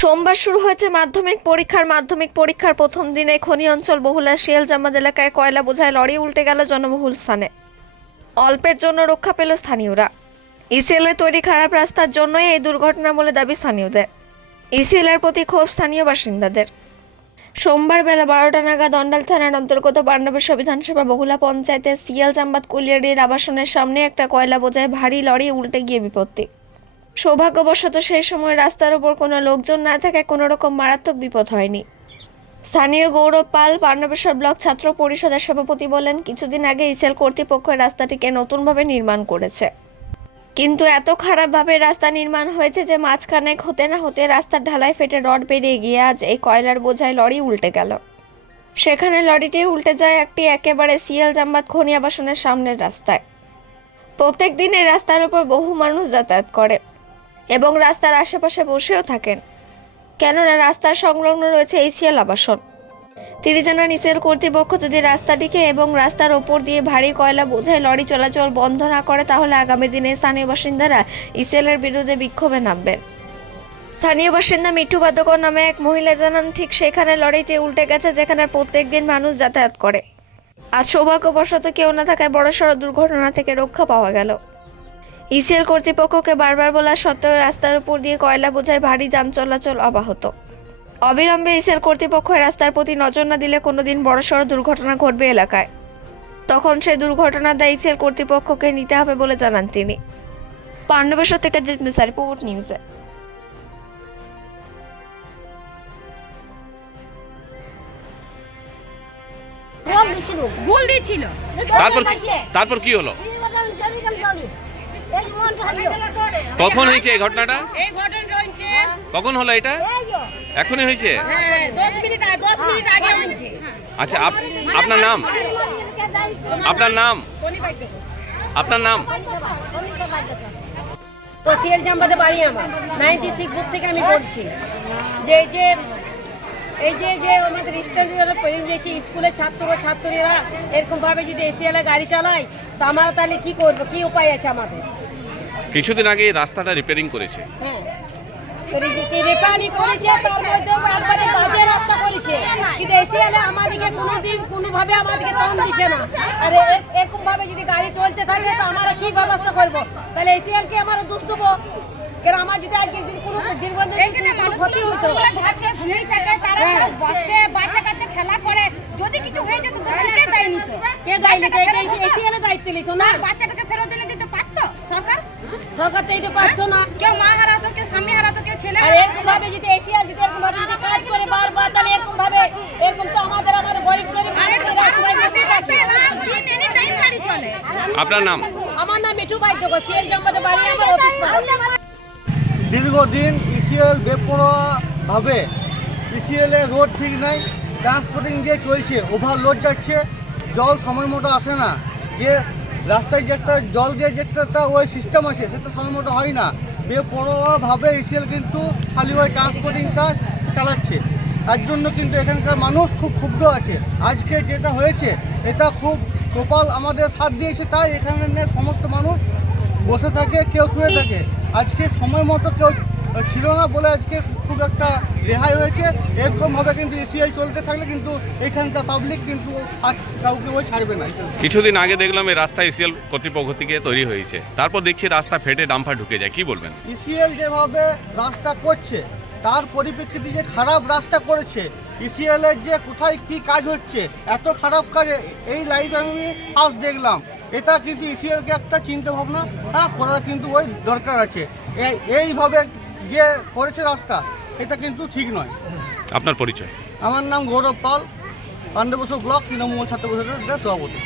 সোমবার শুরু হয়েছে মাধ্যমিক পরীক্ষার মাধ্যমিক পরীক্ষার প্রথম দিনে খনি অঞ্চল বহুলা শিয়াল শিয়ালজামাদ এলাকায় কয়লা বোঝায় লরি উল্টে গেল জনবহুল স্থানে। অল্পের জন্য রক্ষা পেল স্থানীয়রা। ইসিএল এর তৈরি খারাপ রাস্তার জন্যই এই দুর্ঘটনা বলে দাবি স্থানীয়দের। ইসিএল এর প্রতি ক্ষোভ স্থানীয় বাসিন্দাদের। সোমবার বেলা বারোটা নাগাদ অন্ডাল থানার অন্তর্গত পাণ্ডবেশ্বর বিধানসভা বহুলা পঞ্চায়েতের সিয়াল জাম্বাদ কুলিয়ারির আবাসনের সামনে একটা কয়লা বোঝায় ভারী লরি উল্টে গিয়ে বিপত্তি। সৌভাগ্যবশত সেই সময় রাস্তার ওপর কোনো লোকজন না থাকায় কোনো রকম মারাত্মক বিপদ হয়নি। স্থানীয় গৌরব পাল, পাণ্ডবেশ্বর ব্লক ছাত্র পরিষদের সভাপতি বলেন, কিছুদিন আগে ইসেল কর্তৃপক্ষ রাস্তাটিকে নতুনভাবে নির্মাণ করেছে। কিন্তু এত খারাপভাবে রাস্তা নির্মাণ হয়েছে যে মাঝখানে হতে না হতে রাস্তার ঢালাই ফেটে রড বেরিয়ে গিয়ে আজ এই কয়লার বোঝায় লরি উল্টে গেল। সেখানে লরিটি উল্টে যায় একটি একেবারে সিএল জাম্বাদ খনি আবাসনের সামনের রাস্তায়। প্রত্যেক দিন এই রাস্তার উপর বহু মানুষ যাতায়াত করে। এবং রাস্তার আশেপাশে বসেও থাকেন। কেননা রাস্তার সংলগ্ন রয়েছে এসিএল আবাসন। জানান ইসিএল কর্তৃপক্ষ যদি রাস্তাটিকে এবং রাস্তার ওপর দিয়ে ভারী কয়লা বোঝাই লরি চলাচল বন্ধ না করে, তাহলে আগামী দিনে স্থানীয় বাসিন্দারা ইসিএল এর বিরুদ্ধে বিক্ষোভে নামবেন। স্থানীয় বাসিন্দা মিঠু বাদকর নামে এক মহিলা জানান, ঠিক সেখানে লরিটি উল্টে গেছে যেখানে প্রত্যেক দিন মানুষ যাতায়াত করে। আজ সৌভাগ্যবশত কেউ না থাকায় বড়সড় দুর্ঘটনা থেকে রক্ষা পাওয়া গেল। ইসিএল কর্তৃপক্ষকে বারবার বলা সত্ত্বেও রাস্তার উপর দিয়ে কয়লা বোঝায় ভারী যান চলাচল অব্যাহত। অবিলম্বে ইসিএল কর্তৃপক্ষ রাস্তার প্রতি নজর না দিলে কোনোদিন বড়সড় দুর্ঘটনা ঘটবে এলাকায়। তখন সেই দুর্ঘটনার দায় ইসিএল কর্তৃপক্ষকে নিতে হবে বলে জানান তিনি। পাণ্ডবেশ্বর থেকে জিতমিসা রিপোর্ট নিউজে। গোল দিছিল তারপর তারপর কি হলো? কখন হয়েছে এই ঘটনাটা? কখন হলো এটা? এখনই হয়েছে? হ্যাঁ আচ্ছা আপ- আপনার নাম? আপনার নাম? আপনার নাম? তো সিএল জাম্বাতে বাড়ি আমার। নাইনটি সিক্স বুথ থেকে আমি বলছি। যে এই যে এই যে যে আমাদের স্টুডেন্টরা পড়ে যাচ্ছে স্কুলের ছাত্র ছাত্রীরা এরকমভাবে যদি এসিএলে গাড়ি চালায় তো আমরা তাহলে কী করব? কী উপায় আছে আমাদের? কিছুদিন আগে রাস্তাটা রিপেয়ারিং করেছে। হ্যাঁ। রেপানি করেছে? তার মধ্যেও একবারে বাজে রাস্তা করেছে। কিন্তু এসিএলে আমাদেরকে কোনোদিন কোনোভাবে আমাদেরকে তন দিচ্ছে না। আর এরকম ভাবে যদি গাড়ি চলতে থাকে তো আমরা কি ব্যবস্থা করব? তাহলে এসিএলকে আমরা দোষ দেবো? কেন আমার যদি আজকে যদি কোনো দীর্ঘদিন ক্ষতি হতো? হ্যাঁ। বসে বাচ্চা কাচ্চা খেলা করে। যদি কিছু হয়ে যেত তো কে দায়ী নিত? কে দায়ী নিত? এটা দায়িত্ব নিত না। বাচ্চাটাকে ফেরত দিলে দিতে পারতো? সরকার? সরকার তো এটা পারতো না। কেউ মা হারাতো কেউ স্বামী হারাতো কেউ ছেলে এরকম ভাবে যদি এসিএল যদি এরকম ভাবে যদি কাজ করে বারবার তাহলে এরকম ভাবে এরকম তো আমাদের আমাদের গরিব শরীর আপনার নাম? আমার নাম মিঠু বাইদ্য সিএল বাড়ি আমার অফিস দীর্ঘদিন ইসিএল বেপরোয়াভাবে ইসিএলে রোড ঠিক নাই ট্রান্সপোর্টিং যে চলছে ওভারলোড যাচ্ছে জল সময় মতো আসে না। যে রাস্তায় যে একটা জল দিয়ে যে একটা ওই সিস্টেম আছে সেটা সময় হয় না। বেপরোয়াভাবে ইসিএল কিন্তু খালি ওই ট্রান্সপোর্টিংটা চালাচ্ছে। তার জন্য কিন্তু এখানকার মানুষ খুব ক্ষুব্ধ আছে। আজকে যেটা হয়েছে, এটা খুব কপাল আমাদের সাথ দিয়েছে, তাই এখানে সমস্ত মানুষ বসে থাকে, কেউ শুয়ে থাকে। আজকে সময় মতো কেউ ছিল না বলে আজকে খুব একটা রেহাই হয়েছে। এরকমভাবে কিন্তু এসিআই চলতে থাকলে কিন্তু এখানকার পাবলিক কিন্তু আর কাউকে ওই ছাড়বে না। কিছুদিন আগে দেখলাম এই রাস্তা এসিএল কর্তৃপক্ষ থেকে তৈরি হয়েছে। তারপর দেখছি রাস্তা ফেটে ডাম্পার ঢুকে যায়। কি বলবেন? ইসিএল যেভাবে রাস্তা করছে তার পরিপ্রেক্ষিতে যে খারাপ রাস্তা করেছে ইসিএল এর যে কোথায় কি কাজ হচ্ছে এত খারাপ কাজ এই লাইফ আমি ফার্স্ট দেখলাম। এটা কিন্তু ইসিএলকে একটা চিন্তা ভাবনা হ্যাঁ করার কিন্তু ওই দরকার আছে। এই- এইভাবে যে করেছে রাস্তা এটা কিন্তু ঠিক নয়। আপনার পরিচয়? আমার নাম গৌরব পাল পাণ্ডবসর ব্লক তৃণমূল ছাত্র পরিষদের সভাপতি।